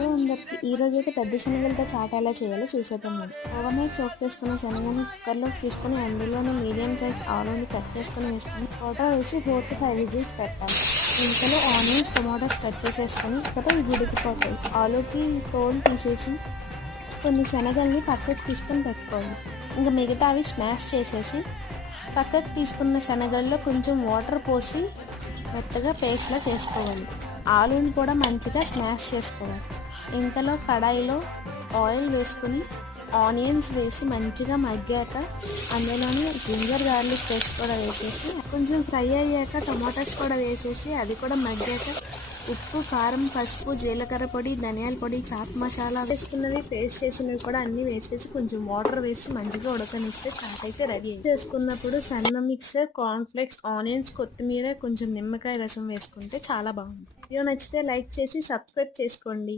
Hello అందరికి ఈ రోజు అయితే పెద్ద శనగలతో చాట్ ఎలా చేయాలో చూసేద్దాం. మనం ఓవర్ నైట్ చోక్ చేసుకున్న శనగని కుక్కర్లోకి తీసుకుని అందులోనే మీడియం సైజ్ ఆలుని కట్ చేసుకుని వేసుకుని వాటర్ వేసి 4 to 5 విజిల్స్ పెట్టాలి. ఇంతలో ఆనియన్స్ టొమాటోస్ కట్ చేసేసుకొని ఒకటే ఉడికిపోతాయి. ఆలుకి తోలు తీసేసి కొన్ని శనగల్ని పక్కకు తీసుకొని పెట్టుకోవాలి. ఇంకా మిగతావి స్మాష్ చేసేసి పక్కకు తీసుకున్న శనగల్లో కొంచెం వాటర్ పోసి మెత్తగా పేస్ట్లా చేసుకోవాలి. ఆలుని కూడా మంచిగా స్మాష్ చేసుకోవాలి. ఇంతలో కడాయిలో ఆయిల్ వేసుకుని ఆనియన్స్ వేసి మంచిగా మగ్గాక అందులోనే జింజర్ గార్లిక్ పేస్ట్ కూడా వేసేసి కొంచెం ఫ్రై అయ్యాక టమాటాస్ కూడా వేసేసి అది కూడా మగ్గాక ఉప్పు, కారం, పసుపు, జీలకర్ర పొడి, ధనియాల పొడి, చాట్ మసాలా వేసుకున్నవి పేస్ట్ చేసినవి కూడా అన్నీ వేసేసి కొంచెం వాటర్ వేసి మంచిగా ఉడకనిస్తే చాట్ అయితే రెడీ చేసుకున్నప్పుడు సన్న మిక్సర్, కార్న్ఫ్లెక్స్, ఆనియన్స్, కొత్తిమీర, కొంచెం నిమ్మకాయ రసం వేసుకుంటే చాలా బాగుంటుంది. వీడియో నచ్చితే లైక్ చేసి సబ్స్క్రైబ్ చేసుకోండి.